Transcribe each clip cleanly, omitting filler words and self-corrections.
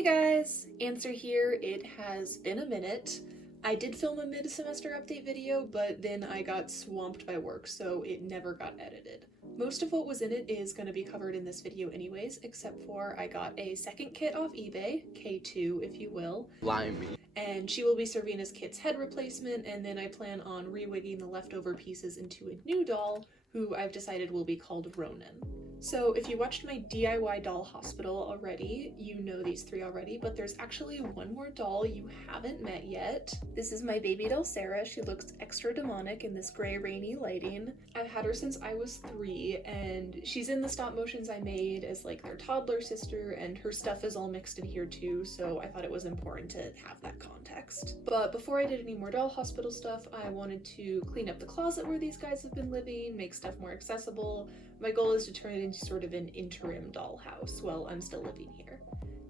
Hey guys, Answer here. It has been a minute. I did film a mid-semester update video, but then I got swamped by work, so it never got edited. Most of what was in it is going to be covered in this video anyways, except for I got a second kit off eBay, K2 if you will. Blimey. And she will be serving as Kit's head replacement, and then I plan on rewigging the leftover pieces into a new doll, who I've decided will be called Ronan. So if you watched my DIY doll hospital already, you know these three already, but there's actually one more doll you haven't met yet. This is my baby doll Sarah. She looks extra demonic in this gray rainy lighting. I've had her since I was 3, and she's in the stop motions I made as like their toddler sister, and her stuff is all mixed in here too, so I thought it was important to have that context. But before I did any more doll hospital stuff, I wanted to clean up the closet where these guys have been living, make stuff more accessible. My goal is to turn it into sort of an interim dollhouse while I'm still living here.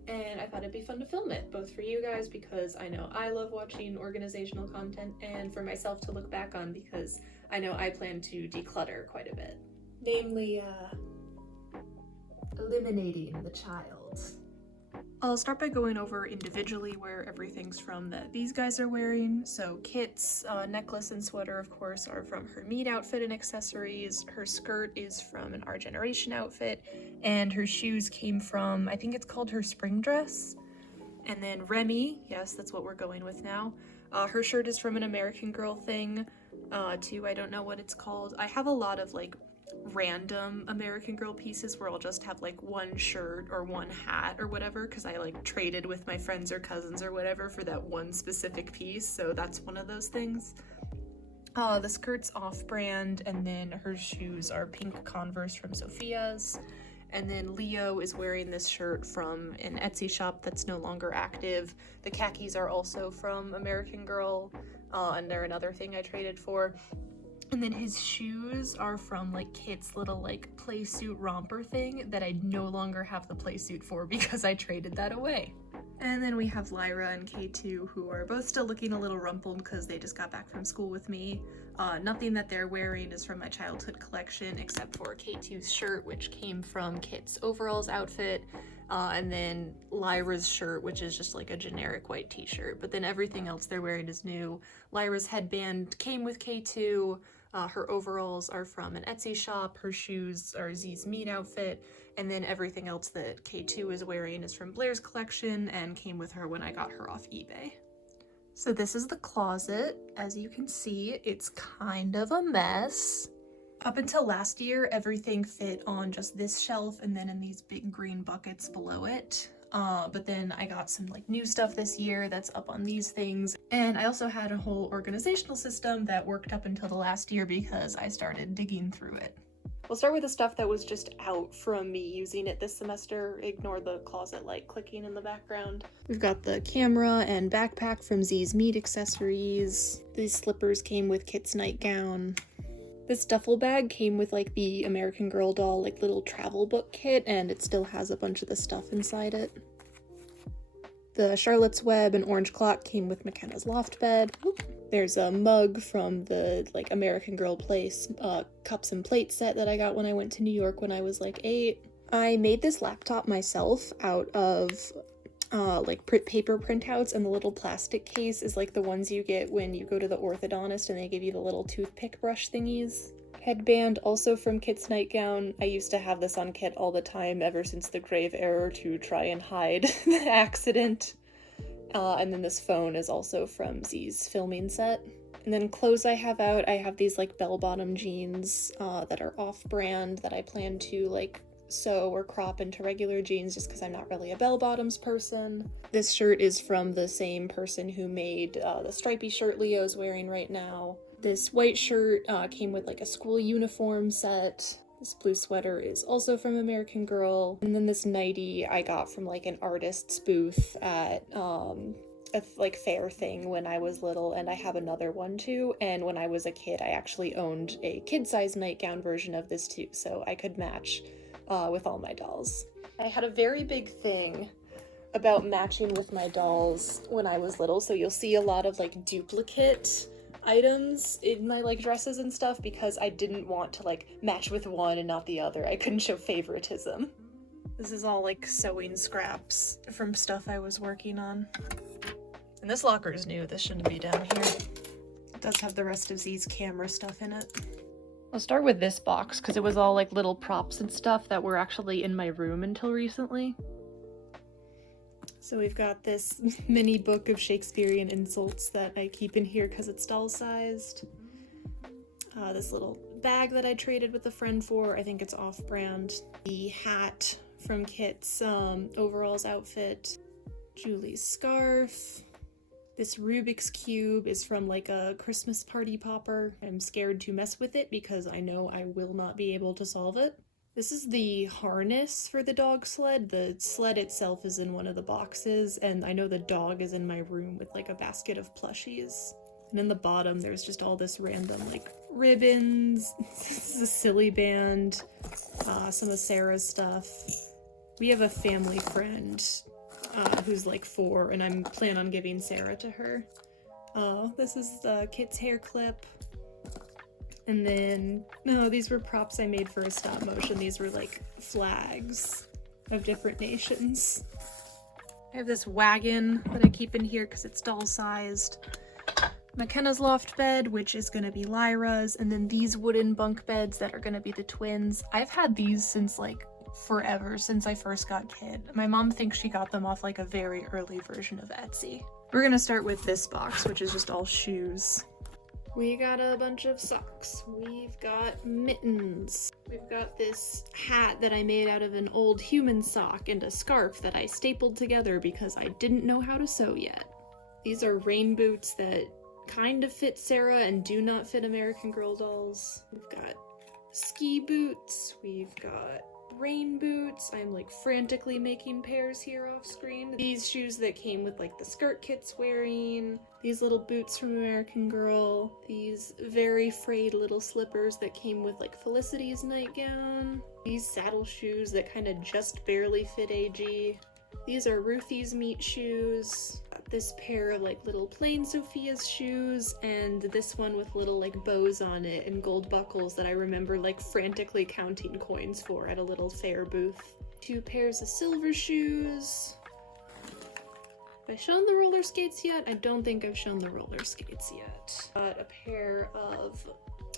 And I thought it'd be fun to film it, both for you guys because I know I love watching organizational content, and for myself to look back on because I know I plan to declutter quite a bit. Namely, eliminating the child. I'll start by going over individually where everything's from that these guys are wearing. So Kit's necklace and sweater, of course, are from her meat outfit and accessories. Her skirt is from an Our Generation outfit, and her shoes came from, I think it's called her spring dress. And then Remy, yes, that's what we're going with now. Her shirt is from an American Girl thing, too. I don't know what it's called. I have a lot of like random American Girl pieces where I'll just have like one shirt or one hat or whatever because I like traded with my friends or cousins or whatever for that one specific piece, so that's one of those things. The skirt's off-brand, and then her shoes are pink Converse from Sophia's. And then Leo is wearing this shirt from an Etsy shop that's no longer active. The khakis are also from American Girl, and they're another thing I traded for. And then his shoes are from like Kit's little like play suit romper thing that I no longer have the play suit for because I traded that away. And then we have Lyra and K2, who are both still looking a little rumpled because they just got back from school with me. Nothing that they're wearing is from my childhood collection except for K2's shirt, which came from Kit's overalls outfit. And then Lyra's shirt, which is just like a generic white t-shirt. But then everything else they're wearing is new. Lyra's headband came with K2. Her overalls are from an Etsy shop. Her shoes are Z's meat outfit. And then everything else that K2 is wearing is from Blair's collection and came with her when I got her off eBay. So this is the closet. As you can see, it's kind of a mess. Up until last year, everything fit on just this shelf and then in these big green buckets below it. But then I got some like new stuff this year that's up on these things. And I also had a whole organizational system that worked up until the last year because I started digging through it. We'll start with the stuff that was just out from me using it this semester. Ignore the closet light clicking in the background. We've got the camera and backpack from Z's meat accessories. These slippers came with Kit's nightgown. This duffel bag came with like the American Girl doll like little travel book kit, and it still has a bunch of the stuff inside it. The Charlotte's Web and orange clock came with McKenna's loft bed. There's a mug from the like American Girl place cups and plate set that I got when I went to New York when I was like 8. I made this laptop myself out of like paper printouts, and the little plastic case is like the ones you get when you go to the orthodontist and they give you the little toothpick brush thingies. Headband also from Kit's nightgown. I used to have this on Kit all the time ever since the grave error to try and hide the accident. And then this phone is also from Z's filming set. And then clothes I have out, I have these like bell-bottom jeans that are off-brand that I plan to like sew or crop into regular jeans just because I'm not really a bell-bottoms person. This shirt is from the same person who made the stripy shirt Leo's wearing right now. This white shirt came with like a school uniform set. This blue sweater is also from American Girl. And then this nightie I got from like an artist's booth at a like fair thing when I was little, and I have another one too. And when I was a kid, I actually owned a kid-size nightgown version of this too, so I could match with all my dolls. I had a very big thing about matching with my dolls when I was little, so you'll see a lot of like duplicate items in my like dresses and stuff because I didn't want to like match with one and not the other. I couldn't show favoritism. This is all like sewing scraps from stuff I was working on. And this locker is new, this shouldn't be down here. It does have the rest of Z's camera stuff in it. I'll start with this box because it was all like little props and stuff that were actually in my room until recently. So we've got this mini book of Shakespearean insults that I keep in here because it's doll-sized. This little bag that I traded with a friend for, I think it's off-brand. The hat from Kit's overalls outfit. Julie's scarf. This Rubik's Cube is from like a Christmas party popper. I'm scared to mess with it because I know I will not be able to solve it. This is the harness for the dog sled. The sled itself is in one of the boxes, and I know the dog is in my room with like a basket of plushies. And in the bottom, there's just all this random like ribbons. This is a silly band, some of Sarah's stuff. We have a family friend who's like 4, and I'm planning on giving Sarah to her. This is Kit's hair clip. And then, no, these were props I made for a stop motion. These were like flags of different nations. I have this wagon that I keep in here because it's doll-sized. McKenna's loft bed, which is going to be Lyra's, and then these wooden bunk beds that are going to be the twins. I've had these since like forever, since I first got Kit. My mom thinks she got them off like a very early version of Etsy. We're going to start with this box, which is just all shoes. We got a bunch of socks. We've got mittens. We've got this hat that I made out of an old human sock and a scarf that I stapled together because I didn't know how to sew yet. These are rain boots that kind of fit Sarah and do not fit American Girl dolls. We've got ski boots. We've got rain boots. I'm like frantically making pairs here off screen. These shoes that came with like the skirt Kit's wearing. These little boots from American Girl. These very frayed little slippers that came with like Felicity's nightgown. These saddle shoes that kind of just barely fit AG. These are Ruthie's meat shoes. Got this pair of like little plain Sophia's shoes, and this one with little like bows on it and gold buckles that I remember like frantically counting coins for at a little fair booth. 2 pairs of silver shoes. Have I shown the roller skates yet? I don't think I've shown the roller skates yet. Got a pair of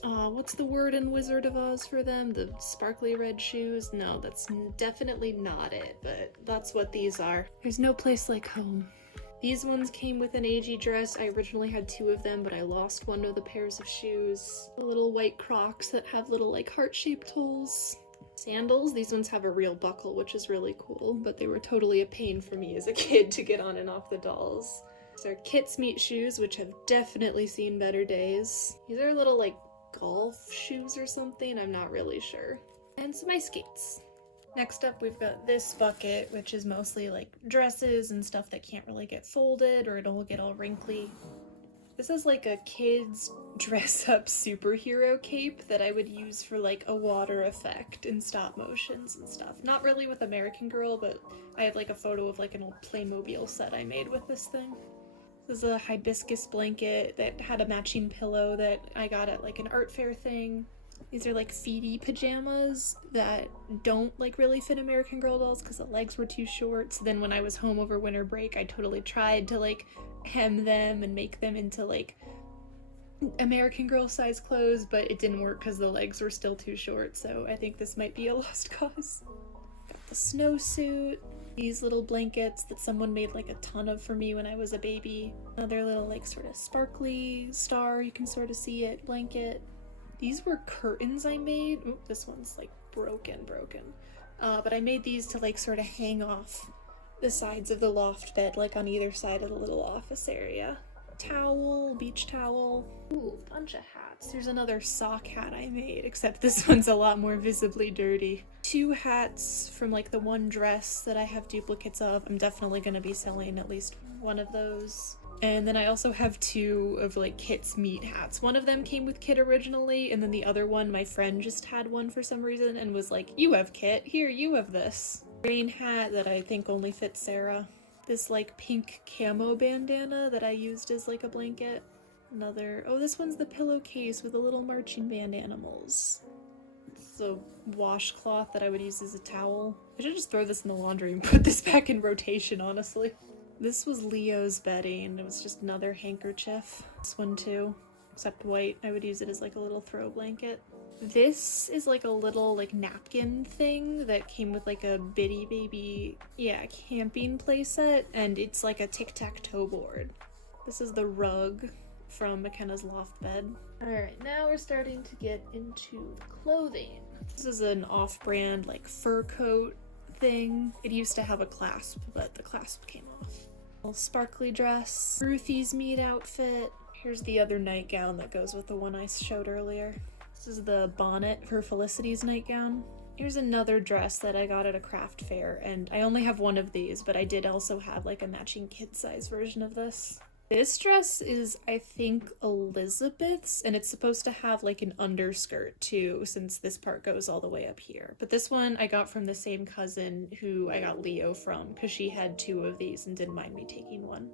what's the word in Wizard of Oz for them? The sparkly red shoes? No, that's definitely not it, but that's what these are. There's no place like home. These ones came with an AG dress. I originally had 2 of them, but I lost one of the pairs of shoes. The little white Crocs that have little like heart-shaped holes. Sandals. These ones have a real buckle, which is really cool, but they were totally a pain for me as a kid to get on and off the dolls. These are Kit's meat shoes, which have definitely seen better days. These are little like golf shoes or something, I'm not really sure. And some ice skates. Next up we've got this bucket, which is mostly like dresses and stuff that can't really get folded or it'll get all wrinkly. This is like a kid's dress-up superhero cape that I would use for like a water effect in stop motions and stuff. Not really with American Girl, but I have like a photo of like an old Playmobil set I made with this thing. This is a hibiscus blanket that had a matching pillow that I got at like an art fair thing. These are like feety pajamas that don't like really fit American Girl dolls because the legs were too short. So then when I was home over winter break, I totally tried to like hem them and make them into like American Girl size clothes, but it didn't work because the legs were still too short. So I think this might be a lost cause. Got the snowsuit. These little blankets that someone made like a ton of for me when I was a baby. Another little like sort of sparkly star, you can sort of see it, blanket. These were curtains I made. Oop, this one's like broken. But I made these to like sort of hang off the sides of the loft bed, like on either side of the little office area. Towel, beach towel. Ooh, bunch of hats. There's another sock hat I made, except this one's a lot more visibly dirty. 2 hats from like the one dress that I have duplicates of. I'm definitely gonna be selling at least one of those. And then I also have 2 of like Kit's meat hats. One of them came with Kit originally, and then the other one, my friend just had one for some reason and was like, "You have Kit, here, you have this." Rain hat that I think only fits Sarah. This like pink camo bandana that I used as like a blanket. Another, oh, this one's the pillowcase with the little marching band animals. Let's This is a washcloth that I would use as a towel. I should just throw this in the laundry and put this back in rotation, honestly. This was Leo's bedding. It was just another handkerchief. This one too, except white. I would use it as like a little throw blanket. This is like a little like napkin thing that came with like a bitty baby, yeah, camping playset, and it's like a tic-tac-toe board. This is the rug from McKenna's loft bed. Alright, now we're starting to get into clothing. This is an off-brand like fur coat thing. It used to have a clasp, but the clasp came off. A little sparkly dress. Ruthie's meat outfit. Here's the other nightgown that goes with the one I showed earlier. This is the bonnet for Felicity's nightgown. Here's another dress that I got at a craft fair, and I only have one of these, but I did also have like a matching kid-size version of this. This dress is, I think, Elizabeth's, and it's supposed to have like an underskirt too, since this part goes all the way up here. But this one I got from the same cousin who I got Leo from, because she had 2 of these and didn't mind me taking one.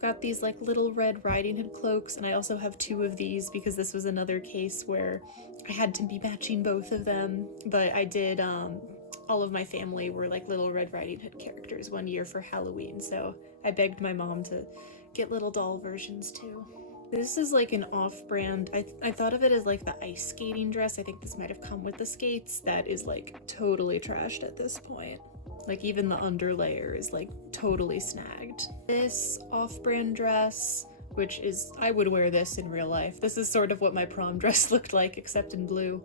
Got these like little Red Riding Hood cloaks, and I also have 2 of these because this was another case where I had to be matching both of them, but I did, all of my family were like little Red Riding Hood characters one year for Halloween, so I begged my mom to get little doll versions too. This is like an off-brand, I thought of it as like the ice skating dress. I think this might have come with the skates. That is like totally trashed at this point. Like even the underlayer is like totally snagged. This off-brand dress, which is, I would wear this in real life. This is sort of what my prom dress looked like, except in blue.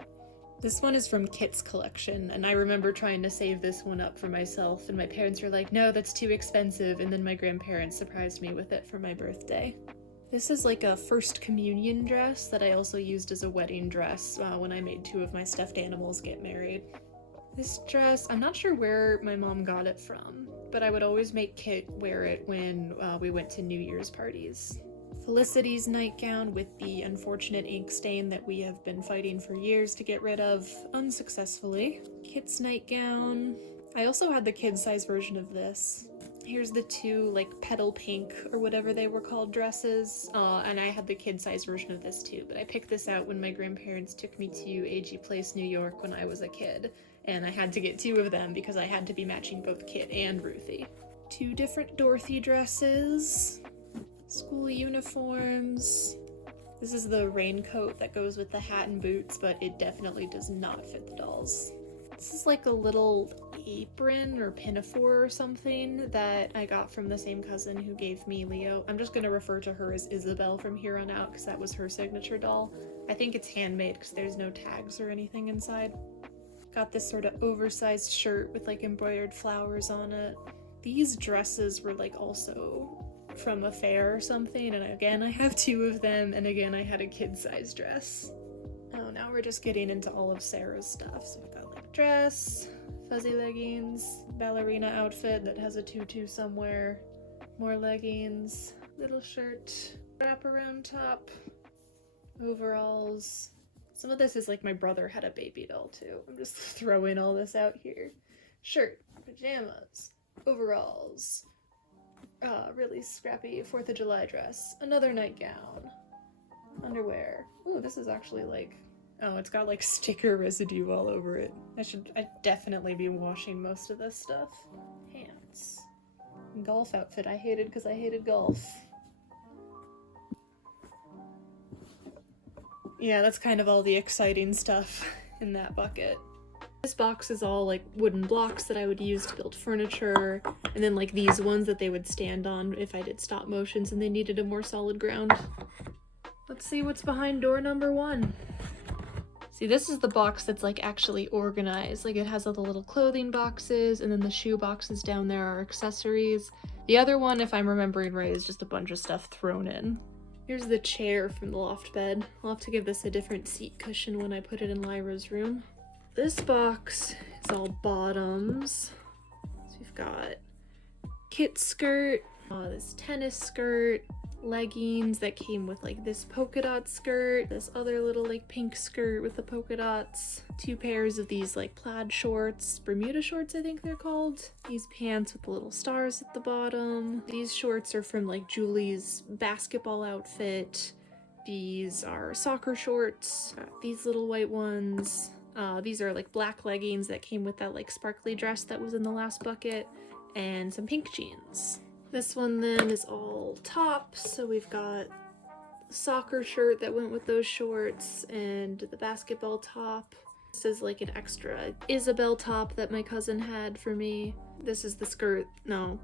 This one is from Kit's collection, and I remember trying to save this one up for myself, and my parents were like, no, that's too expensive, and then my grandparents surprised me with it for my birthday. This is like a first communion dress that I also used as a wedding dress when I made 2 of my stuffed animals get married. This dress, I'm not sure where my mom got it from, but I would always make Kit wear it when we went to New Year's parties. Felicity's nightgown with the unfortunate ink stain that we have been fighting for years to get rid of, unsuccessfully. Kit's nightgown. I also had the kid-size version of this. Here's the 2 like petal pink or whatever they were called dresses, and I had the kid-size version of this too, but I picked this out when my grandparents took me to AG Place, New York when I was a kid. And I had to get 2 of them because I had to be matching both Kit and Ruthie. 2 different Dorothy dresses. School uniforms. This is the raincoat that goes with the hat and boots, but it definitely does not fit the dolls. This is like a little apron or pinafore or something that I got from the same cousin who gave me Leo. I'm just gonna refer to her as Isabel from here on out because that was her signature doll. I think it's handmade because there's no tags or anything inside. Got this sort of oversized shirt with like embroidered flowers on it. These dresses were like also from a fair or something, and again I have 2 of them, and again I had a kid-sized dress. Oh, now we're just getting into all of Sarah's stuff. So we've got like dress, fuzzy leggings, ballerina outfit that has a tutu somewhere, more leggings, little shirt, wraparound top, overalls. Some of this is like my brother had a baby doll too. I'm just throwing all this out here. Shirt, pajamas, overalls, really scrappy 4th of July dress, another nightgown, underwear. Ooh, this is actually like, oh, it's got like sticker residue all over it. I'd definitely be washing most of this stuff. Pants. Golf outfit I hated because I hated golf. Yeah, that's kind of all the exciting stuff in that bucket. This box is all like wooden blocks that I would use to build furniture, and then like these ones that they would stand on if I did stop motions and they needed a more solid ground. Let's see what's behind door number 1. See, this is the box that's like actually organized. Like it has all the little clothing boxes, and then the shoe boxes down there are accessories. The other one, if I'm remembering right, is just a bunch of stuff thrown in. Here's the chair from the loft bed. I'll have to give this a different seat cushion when I put it in Lyra's room. This box is all bottoms. So we've got Kit skirt, this tennis skirt, leggings that came with like this polka dot skirt, this other little like pink skirt with the polka dots, 2 pairs of these like plaid shorts, Bermuda shorts I think they're called, these pants with the little stars at the bottom. These shorts are from like Julie's basketball outfit. These are soccer shorts. Got these little white ones, These are like black leggings that came with that like sparkly dress that was in the last bucket, and some pink jeans. This one then is all tops, so we've got the soccer shirt that went with those shorts and the basketball top. This is like an extra Isabel top that my cousin had for me. This is the skirt, no.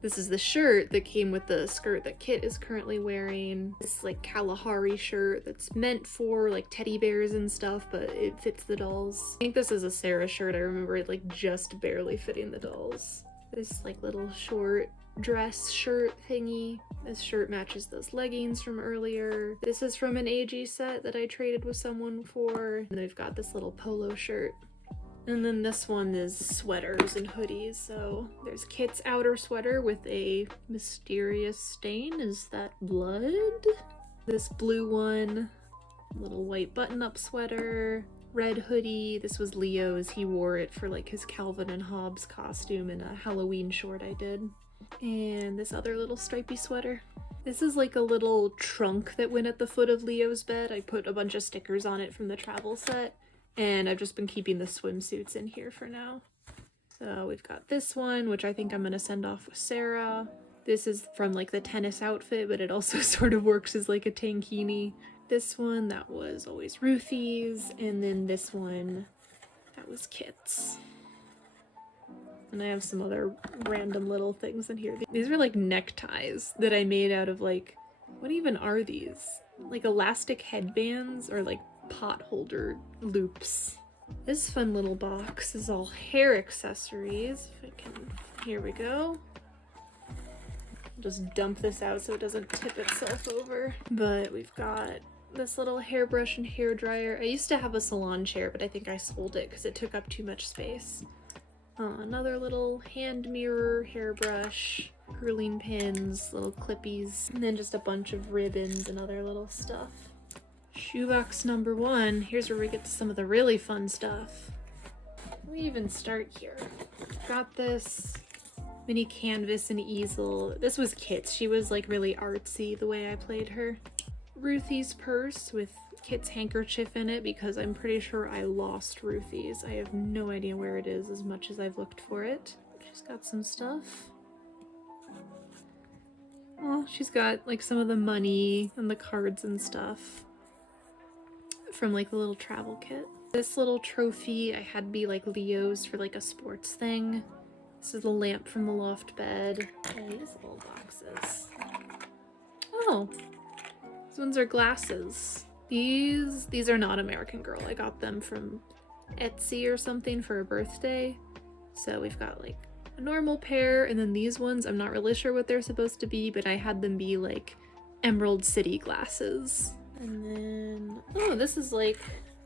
This is the shirt that came with the skirt that Kit is currently wearing. This like Kalahari shirt that's meant for like teddy bears and stuff, but it fits the dolls. I think this is a Sarah shirt. I remember it like just barely fitting the dolls. This like little short dress shirt thingy. This shirt matches those leggings from earlier. This is from an AG set that I traded with someone for. And we've got this little polo shirt. And then this one is sweaters and hoodies. So there's Kit's outer sweater with a mysterious stain. Is that blood? This blue one, little white button-up sweater, red hoodie. This was Leo's. He wore it for like his Calvin and Hobbes costume in a Halloween short I did. And this other little stripy sweater. This is like a little trunk that went at the foot of Leo's bed. I put a bunch of stickers on it from the travel set. And I've just been keeping the swimsuits in here for now. So we've got this one, which I think I'm gonna send off with Sarah. This is from like the tennis outfit, but it also sort of works as like a tankini. This one, that was always Ruthie's. And then this one, that was Kit's. And I have some other random little things in here. These are like neckties that I made out of like, what even are these? Like elastic headbands or like pot holder loops. This fun little box is all hair accessories. If I can, here we go. I'll just dump this out so it doesn't tip itself over. But we've got this little hairbrush and hair dryer. I used to have a salon chair, but I think I sold it because it took up too much space. Another little hand mirror, hairbrush, curling pins, little clippies, and then just a bunch of ribbons and other little stuff. Shoebox number 1. Here's where we get to some of the really fun stuff. We even start here. Got this mini canvas and easel. This was Kit's. She was like really artsy the way I played her. Ruthie's purse with Kit's handkerchief in it because I'm pretty sure I lost Ruthie's. I have no idea where it is as much as I've looked for it. She's got some stuff. Oh, she's got like some of the money and the cards and stuff from like the little travel kit. This little trophy I had be like Leo's for like a sports thing. This is the lamp from the loft bed. Oh, these little boxes. Oh, these ones are glasses. These are not American Girl. I got them from Etsy or something for a birthday. So we've got like a normal pair, and then these ones, I'm not really sure what they're supposed to be, but I had them be like Emerald City glasses. And then, oh, this is like,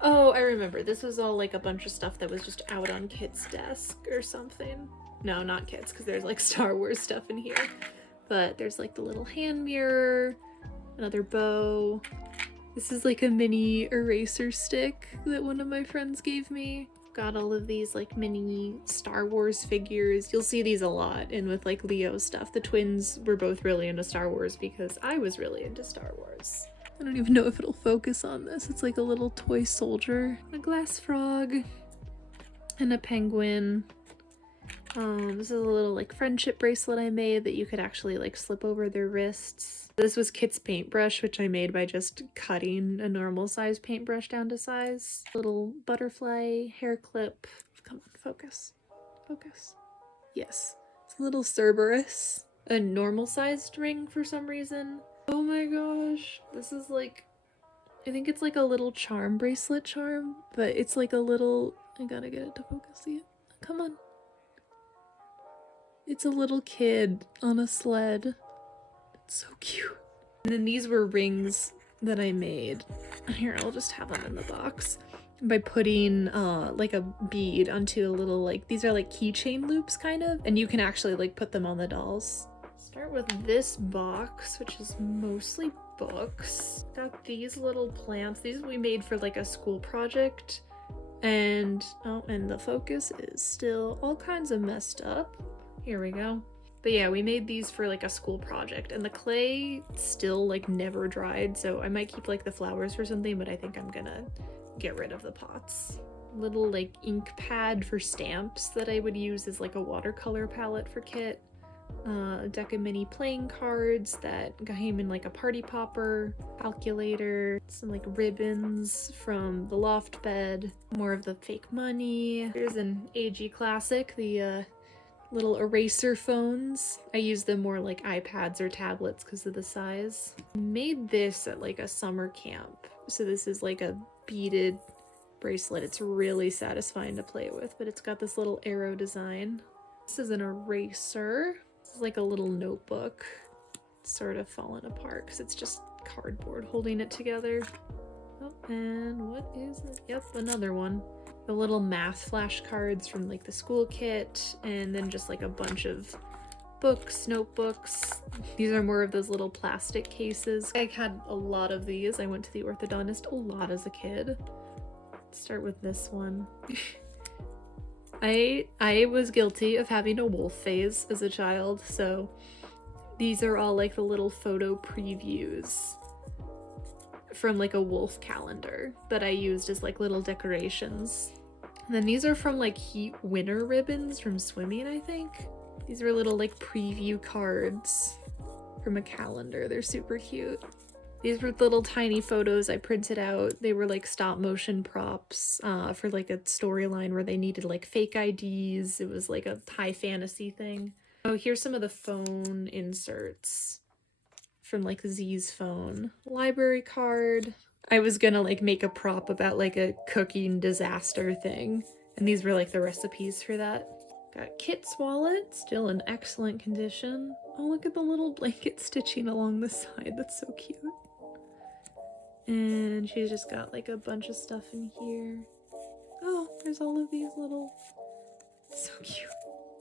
oh, I remember. This was all like a bunch of stuff that was just out on Kit's desk or something. No, not Kit's, because there's like Star Wars stuff in here. But there's like the little hand mirror, another bow. This is like a mini eraser stick that one of my friends gave me. Got all of these like mini Star Wars figures. You'll see these a lot, and with like Leo stuff. The twins were both really into Star Wars because I was really into Star Wars. I don't even know if it'll focus on this. It's like a little toy soldier, a glass frog, and a penguin. This is a little like friendship bracelet I made that you could actually like slip over their wrists. This was Kit's paintbrush, which I made by just cutting a normal size paintbrush down to size. Little butterfly hair clip. Come on, focus. Focus. Yes. It's a little Cerberus. A normal sized ring for some reason. Oh my gosh. This is like, I think it's like a little charm bracelet charm, but it's like a little, I gotta get it to focus. See it? Come on. It's a little kid on a sled. It's so cute. And then these were rings that I made. Here, I'll just have them in the box. By putting like a bead onto a little like, these are like keychain loops kind of, and you can actually like put them on the dolls. Start with this box, which is mostly books. Got these little plants. These we made for like a school project. And, oh, and the focus is still all kinds of messed up. Here we go. But yeah, we made these for like a school project, and the clay still like never dried, so I might keep like the flowers for something, but I think I'm gonna get rid of the pots. little like ink pad for stamps that I would use as like a watercolor palette for Kit. A deck of mini playing cards that came in like a party popper, calculator, some like ribbons from the loft bed, more of the fake money. Here's an AG classic, the little eraser phones. I use them more like iPads or tablets because of the size. I made this at like a summer camp. So this is like a beaded bracelet. It's really satisfying to play with, but it's got this little arrow design. This is an eraser. This is like a little notebook. It's sort of fallen apart because it's just cardboard holding it together. Oh, and what is it? Yep, another one. The little math flashcards from like the school kit, and then just like a bunch of books, notebooks. These are more of those little plastic cases. I had a lot of these. I went to the orthodontist a lot as a kid. Let's start with this one. I was guilty of having a wolf phase as a child, so these are all like the little photo previews from like a wolf calendar that I used as like little decorations. And then these are from like Heat winter ribbons from swimming, I think. These are little like preview cards from a calendar. They're super cute. These were little tiny photos I printed out. They were like stop motion props for like a storyline where they needed like fake IDs. It was like a high fantasy thing. Oh, here's some of the phone inserts from like Z's phone. Library card. I was gonna like make a prop about like a cooking disaster thing, and these were like the recipes for that. Got Kit's wallet, still in excellent condition. Oh, look at the little blanket stitching along the side. That's so cute. And she's just got like a bunch of stuff in here. Oh, there's all of these little... So cute.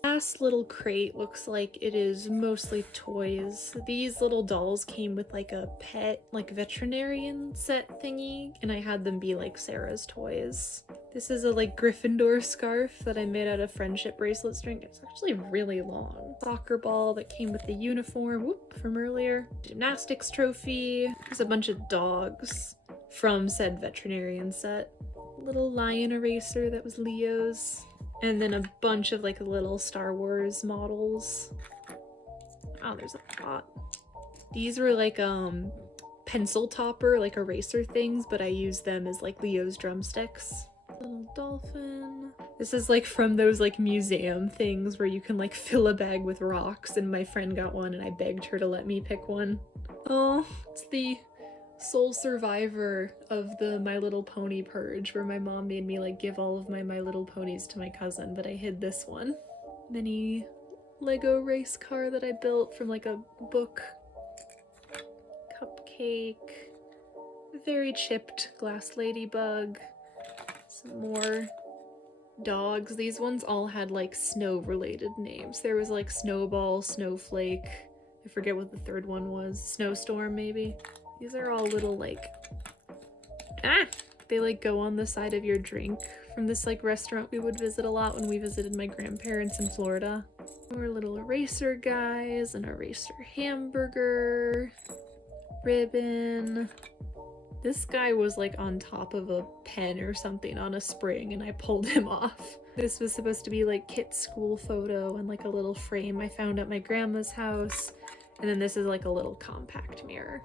Last little crate looks like it is mostly toys. These little dolls came with like a pet, like veterinarian set thingy, and I had them be like Sarah's toys. This is a like Gryffindor scarf that I made out of friendship bracelet string. It's actually really long. Soccer ball that came with the uniform, whoop, from earlier. Gymnastics trophy. There's a bunch of dogs from said veterinarian set. Little lion eraser that was Leo's. And then a bunch of like little Star Wars models. Oh, there's a lot. These were like pencil topper, like eraser things, but I used them as like Leo's drumsticks. Little dolphin. This is like from those like museum things where you can like fill a bag with rocks, and my friend got one and I begged her to let me pick one. Oh, it's the sole survivor of the My Little Pony purge, where my mom made me like give all of my My Little Ponies to my cousin, but I hid this one. Mini Lego race car that I built from like a book. Cupcake. Very chipped glass ladybug. Some more dogs. These ones all had like snow related names. There was like Snowball, Snowflake, I forget what the third one was. Snowstorm maybe. These are all little like, they like go on the side of your drink from this like restaurant we would visit a lot when we visited my grandparents in Florida. More little eraser guys, an eraser hamburger, ribbon. This guy was like on top of a pen or something on a spring and I pulled him off. This was supposed to be like Kit's school photo and like a little frame I found at my grandma's house. And then this is like a little compact mirror.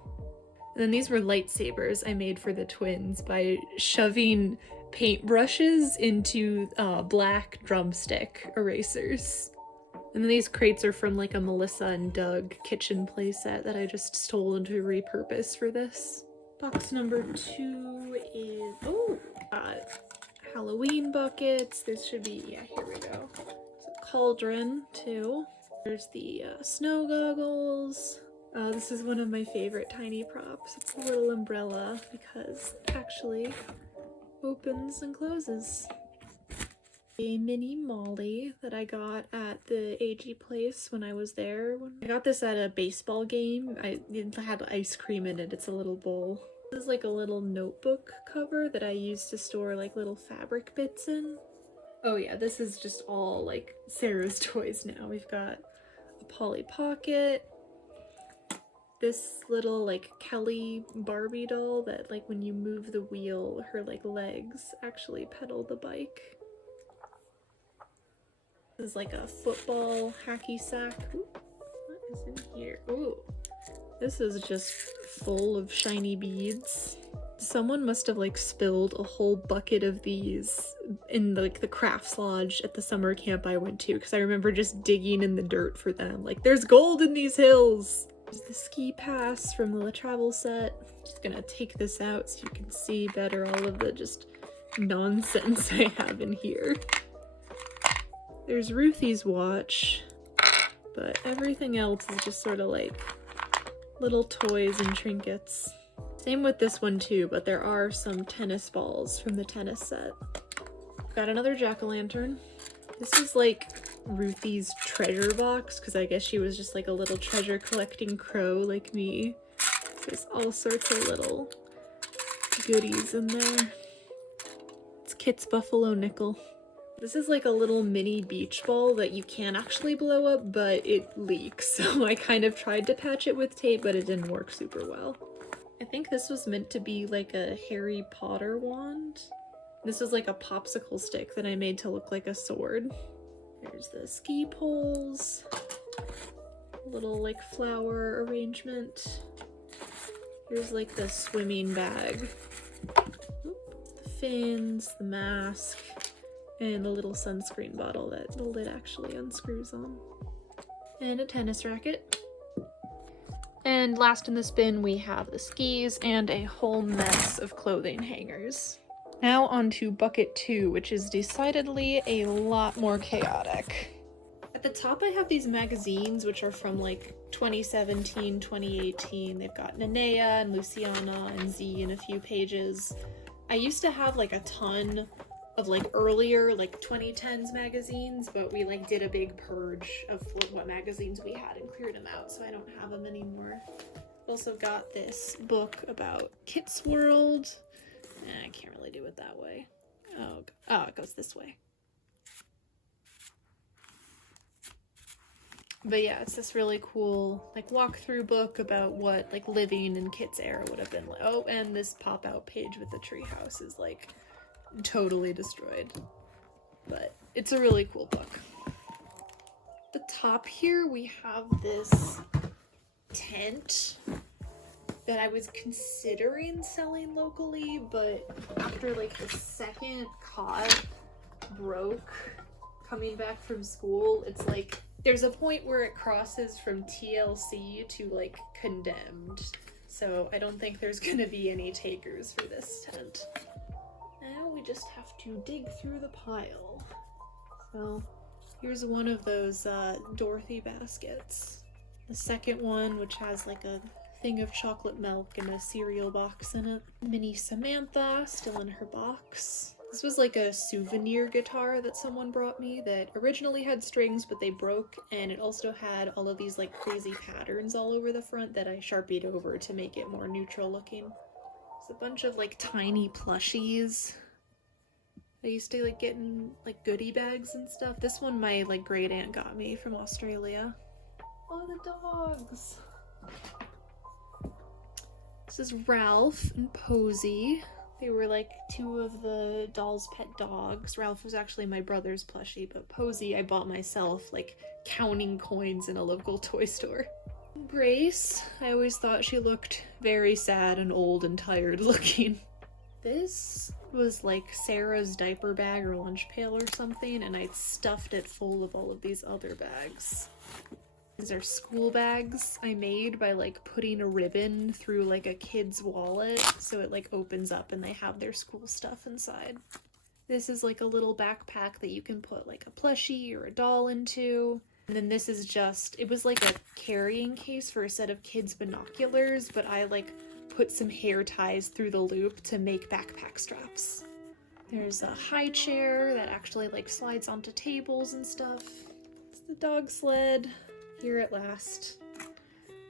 And then these were lightsabers I made for the twins by shoving paintbrushes into black drumstick erasers. And then these crates are from like a Melissa and Doug kitchen playset that I just stole to repurpose for this. Box number 2 is, Halloween buckets. This should be, yeah, here we go. It's a cauldron too. There's the snow goggles. This is one of my favorite tiny props. It's a little umbrella because it actually opens and closes. A mini Molly that I got at the AG place when I was there. I got this at a baseball game. It had ice cream in it. It's a little bowl. This is like a little notebook cover that I use to store like little fabric bits in. Oh yeah, this is just all like Sarah's toys now. We've got a Polly Pocket, this little like Kelly Barbie doll that like when you move the wheel, her like legs actually pedal the bike. This is like a football hacky sack. Ooh, what is in here? Ooh, this is just full of shiny beads. Someone must have like spilled a whole bucket of these in like the crafts lodge at the summer camp I went to, because I remember just digging in the dirt for them. Like, there's gold in these hills! There's the ski pass from the travel set. Just gonna take this out so you can see better all of the just nonsense I have in here. There's Ruthie's watch, but everything else is just sort of like little toys and trinkets. Same with this one too, but there are some tennis balls from the tennis set. Got another jack-o'-lantern. This is like Ruthie's treasure box, because I guess she was just like a little treasure collecting crow like me. There's all sorts of little goodies in there. It's Kit's buffalo nickel. This is like a little mini beach ball that you can actually blow up, but it leaks. So I kind of tried to patch it with tape, but it didn't work super well. I think this was meant to be like a Harry Potter wand. This is like a popsicle stick that I made to look like a sword. There's the ski poles, little like flower arrangement. Here's like the swimming bag. Oop, the fins, the mask, and the little sunscreen bottle that the lid actually unscrews on. And a tennis racket. And last in this bin we have the skis and a whole mess of clothing hangers. Now on to bucket 2, which is decidedly a lot more chaotic. At the top I have these magazines, which are from like 2017, 2018. They've got Nenea and Luciana and Z in a few pages. I used to have like a ton of like earlier like 2010s magazines, but we like did a big purge of what magazines we had and cleared them out, so I don't have them anymore. Also got this book about Kit's World. I can't really do it that way. Oh, it goes this way. But yeah, it's this really cool like walkthrough book about what like living in Kit's era would have been like. Oh, and this pop-out page with the treehouse is like totally destroyed, but it's a really cool book. At the top here we have this tent that I was considering selling locally, but after like the second cot broke coming back from school, it's like there's a point where it crosses from TLC to like condemned, so I don't think there's gonna be any takers for this tent. Now we just have to dig through the pile. So here's one of those Dorothy baskets. The second one, which has like a thing of chocolate milk and a cereal box in it. Mini Samantha, still in her box. This was like a souvenir guitar that someone brought me that originally had strings, but they broke, and it also had all of these like crazy patterns all over the front that I Sharpied over to make it more neutral looking. There's a bunch of like tiny plushies. I used to like get in like goodie bags and stuff. This one my like great aunt got me from Australia. Oh, the dogs! This is Ralph and Posey. They were like two of the doll's pet dogs. Ralph was actually my brother's plushie, but Posey I bought myself, like counting coins in a local toy store. Grace, I always thought she looked very sad and old and tired looking. This was like Sarah's diaper bag or lunch pail or something, and I'd stuffed it full of all of these other bags. These are school bags I made by like putting a ribbon through like a kid's wallet so it like opens up and they have their school stuff inside. This is like a little backpack that you can put like a plushie or a doll into. And then this is just, it was like a carrying case for a set of kids' binoculars, but I like put some hair ties through the loop to make backpack straps. There's a high chair that actually like slides onto tables and stuff. It's the dog sled. Here at last.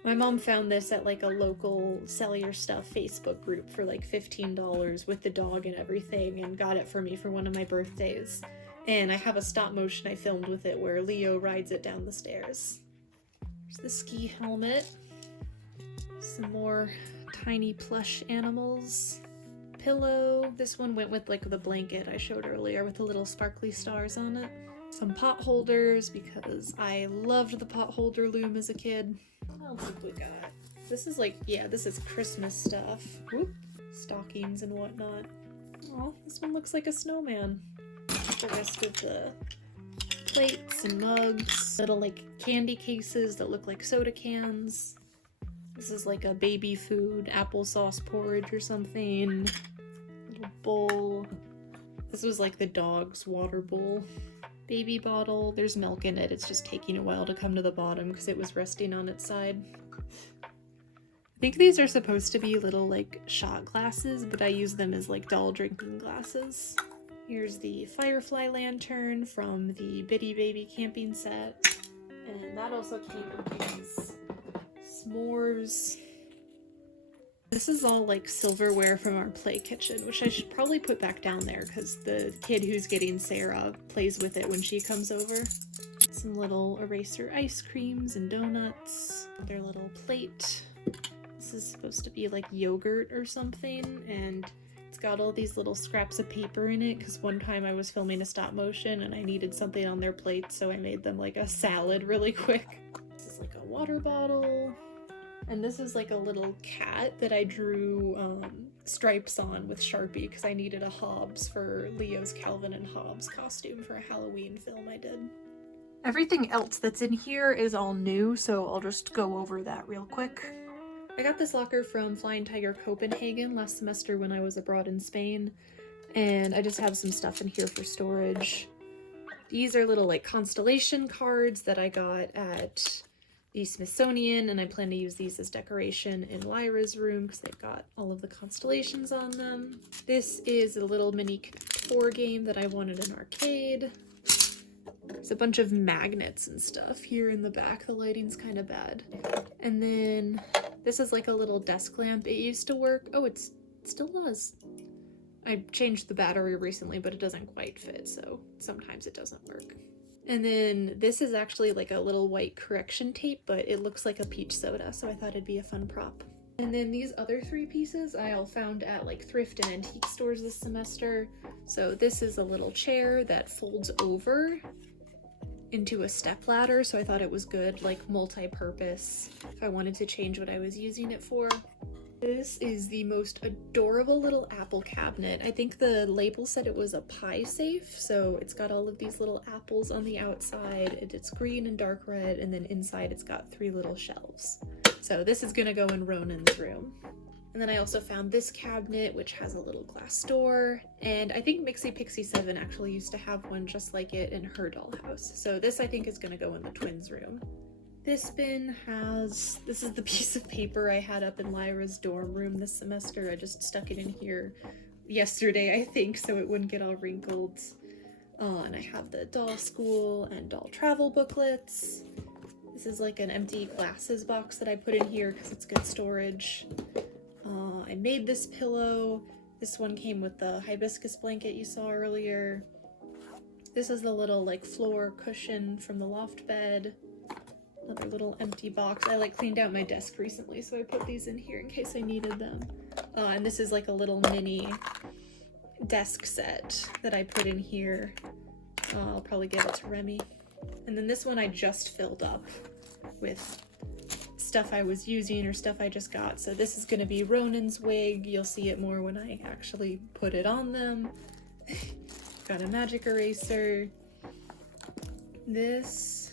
My mom found this at like a local Sell Your Stuff Facebook group for like $15 with the dog and everything, and got it for me for one of my birthdays. And I have a stop motion I filmed with it where Leo rides it down the stairs. There's the ski helmet. Some more tiny plush animals. Pillow. This one went with like the blanket I showed earlier with the little sparkly stars on it. Some pot holders because I loved the pot holder loom as a kid. What else have we got? This is like, yeah, this is Christmas stuff. Whoop. Stockings and whatnot. Oh, this one looks like a snowman. The rest of the plates and mugs. Little like candy cases that look like soda cans. This is like a baby food, applesauce porridge or something. Little bowl. This was like the dog's water bowl. Baby bottle. There's milk in it. It's just taking a while to come to the bottom because it was resting on its side. I think these are supposed to be little like shot glasses, but I use them as like doll drinking glasses. Here's the firefly lantern from the Bitty Baby camping set. And that also came with these s'mores. This is all like silverware from our play kitchen, which I should probably put back down there because the kid who's getting Sarah plays with it when she comes over. Some little eraser ice creams and donuts. Their little plate. This is supposed to be like yogurt or something, and it's got all these little scraps of paper in it because one time I was filming a stop motion and I needed something on their plate, so I made them like a salad really quick. This is like a water bottle. And this is like a little cat that I drew stripes on with Sharpie because I needed a Hobbs for Leo's Calvin and Hobbes costume for a Halloween film I did. Everything else that's in here is all new, so I'll just go over that real quick. I got this locker from Flying Tiger Copenhagen last semester when I was abroad in Spain, and I just have some stuff in here for storage. These are little like constellation cards that I got at the Smithsonian, and I plan to use these as decoration in Lyra's room because they've got all of the constellations on them. This is a little mini Connect 4 game that I won at an arcade. There's a bunch of magnets and stuff here in the back. The lighting's kind of bad. And then this is like a little desk lamp. It used to work. Oh, it still does. I changed the battery recently, but it doesn't quite fit, so sometimes it doesn't work. And then this is actually like a little white correction tape, but it looks like a peach soda, so I thought it'd be a fun prop. And then these other three pieces I all found at like thrift and antique stores this semester. So this is a little chair that folds over into a step ladder, so I thought it was good, like multi-purpose, if I wanted to change what I was using it for. This is the most adorable little apple cabinet. I think the label said it was a pie safe, so it's got all of these little apples on the outside, and it's green and dark red, and then inside it's got 3 little shelves. So this is gonna go in Ronan's room. And then I also found this cabinet, which has a little glass door, and I think Mixie Pixie 7 actually used to have one just like it in her dollhouse. So this I think is gonna go in the twins' room. This bin has, this is the piece of paper I had up in Lyra's dorm room this semester. I just stuck it in here yesterday, I think, so it wouldn't get all wrinkled. And I have the doll school and doll travel booklets. This is like an empty glasses box that I put in here because it's good storage. I made this pillow. This one came with the hibiscus blanket you saw earlier. This is the little like floor cushion from the loft bed. Another little empty box. I like cleaned out my desk recently, so I put these in here in case I needed them. And this is like a little mini desk set that I put in here. I'll probably give it to Remy. And then this one I just filled up with stuff I was using or stuff I just got. So this is going to be Ronan's wig. You'll see it more when I actually put it on them. Got a magic eraser. This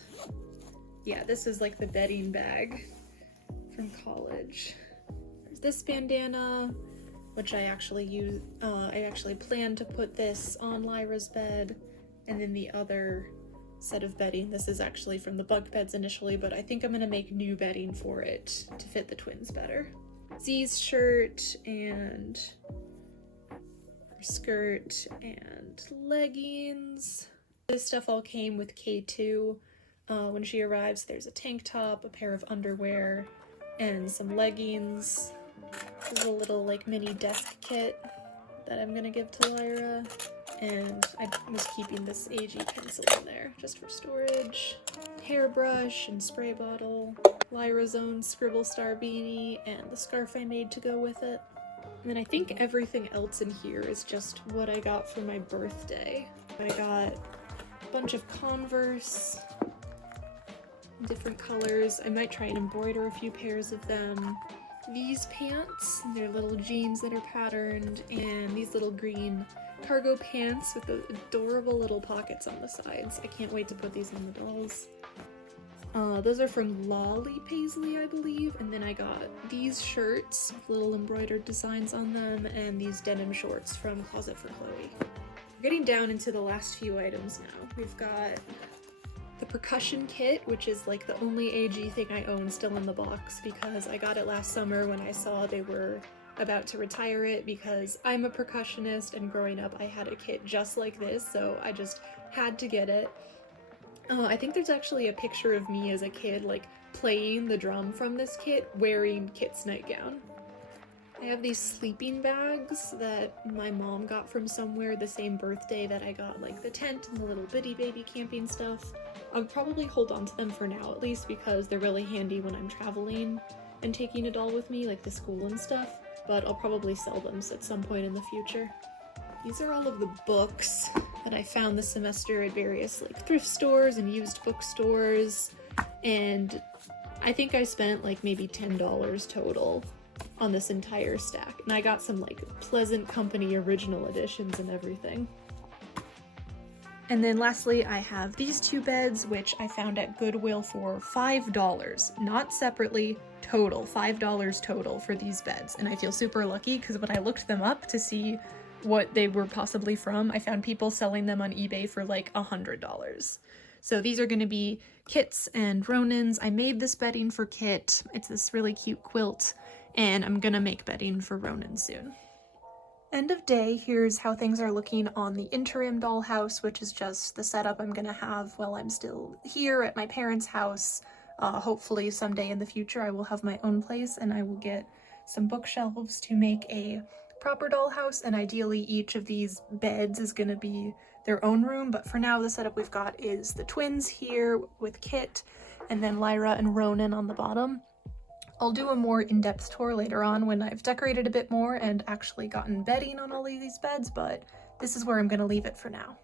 is like the bedding bag from college. There's this bandana, which I actually use. I actually plan to put this on Lyra's bed, and then the other set of bedding. This is actually from the bunk beds initially, but I think I'm gonna make new bedding for it to fit the twins better. Z's shirt and skirt and leggings. This stuff all came with K2 when she arrives. There's a tank top, a pair of underwear, and some leggings. This is a little like mini desk kit that I'm gonna give to Lyra. And I was keeping this AG pencil in there just for storage. hairbrush and spray bottle, Lyra's own Scribble Star beanie, and the scarf I made to go with it. And then I think everything else in here is just what I got for my birthday. I got a bunch of Converse, different colors. I might try and embroider a few pairs of them. These pants, they're little jeans that are patterned, and these little green cargo pants with the adorable little pockets on the sides. I can't wait to put these on the dolls. Those are from Lolly Paisley, I believe, and then I got these shirts with little embroidered designs on them, and these denim shorts from Closet for Chloe. We're getting down into the last few items now. We've got the percussion kit, which is like the only AG thing I own still in the box because I got it last summer when I saw they were about to retire it, because I'm a percussionist and growing up I had a kit just like this, so I just had to get it. I think there's actually a picture of me as a kid like playing the drum from this kit wearing Kit's nightgown. I have these sleeping bags that my mom got from somewhere the same birthday that I got like the tent and the little bitty baby camping stuff. I'll probably hold on to them for now at least because they're really handy when I'm traveling and taking a doll with me like to school and stuff, but I'll probably sell them at some point in the future. These are all of the books that I found this semester at various like thrift stores and used bookstores, and I think I spent like maybe $10 total on this entire stack, and I got some like Pleasant Company original editions and everything. And then lastly, I have these two beds, which I found at Goodwill for $5, not separately, total, $5 total for these beds. And I feel super lucky because when I looked them up to see what they were possibly from, I found people selling them on eBay for like $100. So these are going to be Kit's and Ronan's. I made this bedding for Kit. It's this really cute quilt, and I'm gonna make bedding for Ronan soon. End of day, here's how things are looking on the interim dollhouse, which is just the setup I'm gonna have while I'm still here at my parents' house. Hopefully someday in the future I will have my own place and I will get some bookshelves to make a proper dollhouse, and ideally each of these beds is gonna be their own room, but for now the setup we've got is the twins here with Kit and then Lyra and Ronan on the bottom. I'll do a more in-depth tour later on when I've decorated a bit more and actually gotten bedding on all of these beds, but this is where I'm gonna leave it for now.